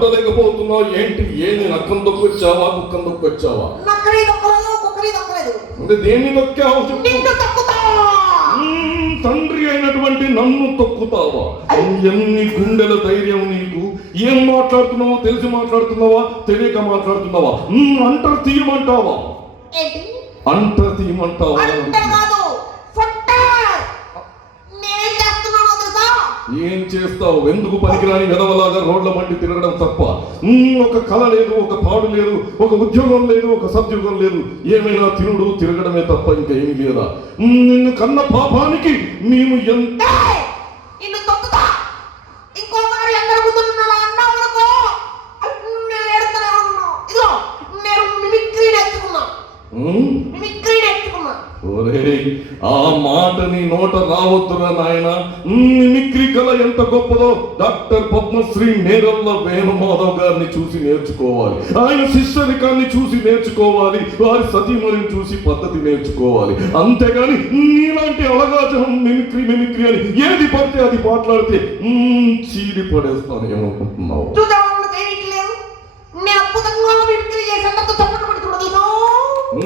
పట్టలేకపోతున్నావు ఏంటి? ఏది నక్కం దొక్కొచ్చావా, కుక్కం దొక్కొచ్చావా? అంటే దేన్ని నొక్కావు చెప్పు. తండ్రి అయినటువంటి నన్ను తొక్కుతావా? ఎన్ని గుండెల ధైర్యం నీకు? ఏం మాట్లాడుతున్నావో తెలిసి మాట్లాడుతున్నావా, తెలియక మాట్లాడుతున్నావా? అంటర్ తీయమంటావా? అంటర్ తీయమంటావా? ఏం చేస్తావు? ఎందుకు పనికిరాని వెదవలాగా రోడ్ల మండి తిరగడం తప్ప ఒక కళ లేదు, ఒక పాడు లేదు, ఒక ఉద్యోగం లేదు, ఒక సద్యోగం లేదు. ఏమైనా తినుడు తిరగడమే తప్ప ఇంకా ఏమీ లేదా? నిన్ను కన్న పాపానికి మేము ఎంత ఆ మాట నీ నోట రావద్దురా నాయన. మిమిక్రీ కళ ఎంత గొప్పదో డాక్టర్ పద్మశ్రీ నేరల్ల వేణుమాధవ్ గారిని చూసి నేర్చుకోవాలి. ఆయన శిష్యరికాన్ని చూసి నేర్చుకోవాలి. వారి సతీమణిని చూసి పద్ధతి నేర్చుకోవాలి. అంతేగాని నీలాంటి అలగాజనం మిమిక్రీ మిమిక్రీ అని ఏది పడితే అది మాట్లాడితే చీడి పడేస్తాను. ఏమనుకుంటున్నావు?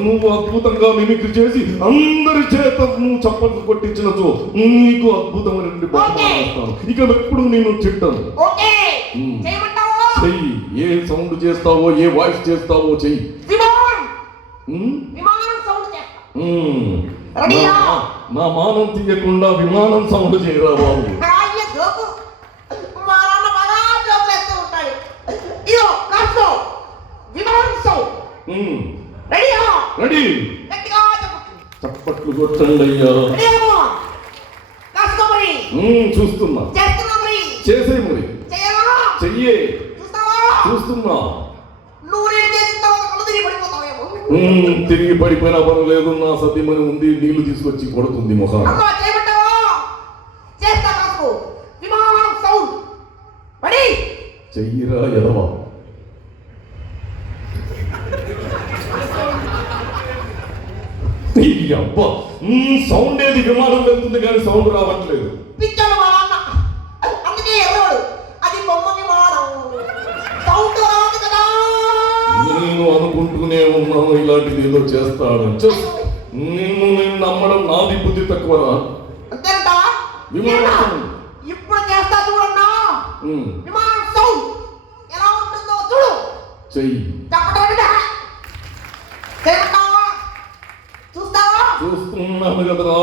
నువ్వు అద్భుతంగా మిమిక్రీ చేసి అందరి చేత నువ్వు చప్పట్లు కొట్టించినచో నీకు అద్భుతమైనటువంటి బహుమానం ఇస్తాను. ఇక ఎప్పుడు నేను తిట్టను. చెయ్యి. ఏ సౌండ్ చేస్తావో, ఏ వాయిస్ చేస్తావో చెయ్యి. నా మానం తీయకుండా విమానం సౌండ్ చేయరా బాబు. రెడీ. చప్పట్లు కొట్టండి అయ్యా. చూస్తున్నా. చేసే మరి చెయ్యే. చూస్తున్నా. తిరిగి పడిపోయినా పర్వాలేదు, నా సతీమణి ఉంది, నీళ్లు తీసుకొచ్చి కొడుతుంది మొహం. చెయ్యిరా ఎదవా. అబ్బా, సౌండ్ ఏది? విమానం వెళ్తుంది కానీ సౌండ్ రావట్లేదు. నేను అనుకుంటూనే ఉన్నాను ఇలాంటిది ఏదో చేస్తాడని. నేను నమ్మడం నాది బుద్ధి తక్కువరా. విమానం చెయ్యి. చూస్తున్నాను కదరా.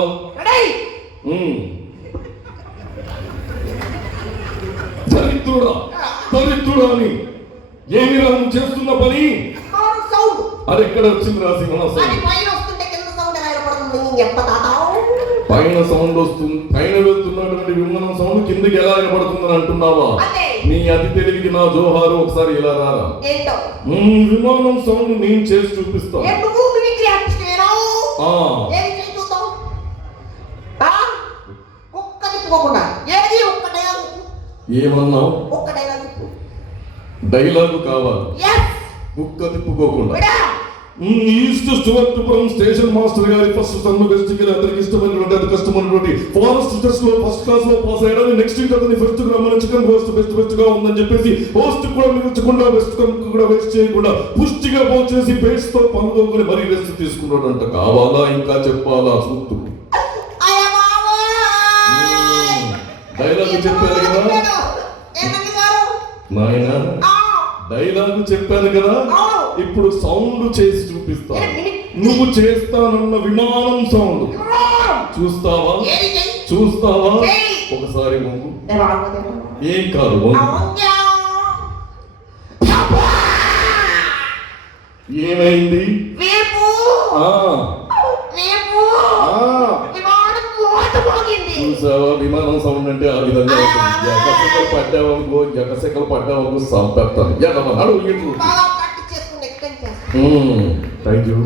దరిద్రుడా దరిద్రుడా అని ఏమి రాను చేస్తున్న పని? అది ఎక్కడ వచ్చింది రాసి? మన పైన సౌండ్ వస్తుంది. పైన వెళ్తున్నటువంటి విమానం సౌండ్ కిందకి ఎలా వినపడుతుందని అంటున్నావా? నీ అతి తెలివికి నా జోహారు. ఒకసారి ఇలా రారా. విమానం సౌండ్ నేను చేసి చూపిస్తాను. ఏమన్నావు? డైలాగు కావాలి. బుక్క తిప్పుకోకుండా. ఈస్ట్ స్టువర్ట్పురం స్టేషన్ మాస్టర్ గారి ఫస్ట్ సన్ను బెస్ట్ కి అందరికి ఇష్టమైనటువంటి అతి కష్టమైనటువంటి ఫారెస్ట్ టెస్ట్ లో ఫస్ట్ క్లాస్ లో పాస్ అయ్యాడని నెక్స్ట్ వీక్ అతని ఫస్ట్ రమ్మని చికెన్ రోస్ట్ బెస్ట్ గా ఉందని చెప్పేసి పోస్ట్ కూడా మిగల్చకుండా బెస్ట్ కూడా వేస్ట్ చేయకుండా పుష్టిగా పోచేసి పేస్ట్ తో పనుకోకొని మరీ రెస్ట్ తీసుకున్నాడంట. కావాలా ఇంకా చెప్పాలా? చూస్తూ డైలాగ్ చెప్పాను కదా నాయన, డైలాగ్ చెప్పాను కదా. ఇప్పుడు సౌండ్ చేసి చూపిస్తా. నువ్వు చేస్తానన్న విమానం సౌండ్ చూస్తావా? చూస్తావా? ఒకసారి వంగు. ఏం కాదు వంగు. ఏమైంది? చూసావా? విమానం సౌండ్ అంటే ఆ విధంగా ఎకసెకలు పడ్డావనుకో సంపెత్తాను. Thank you.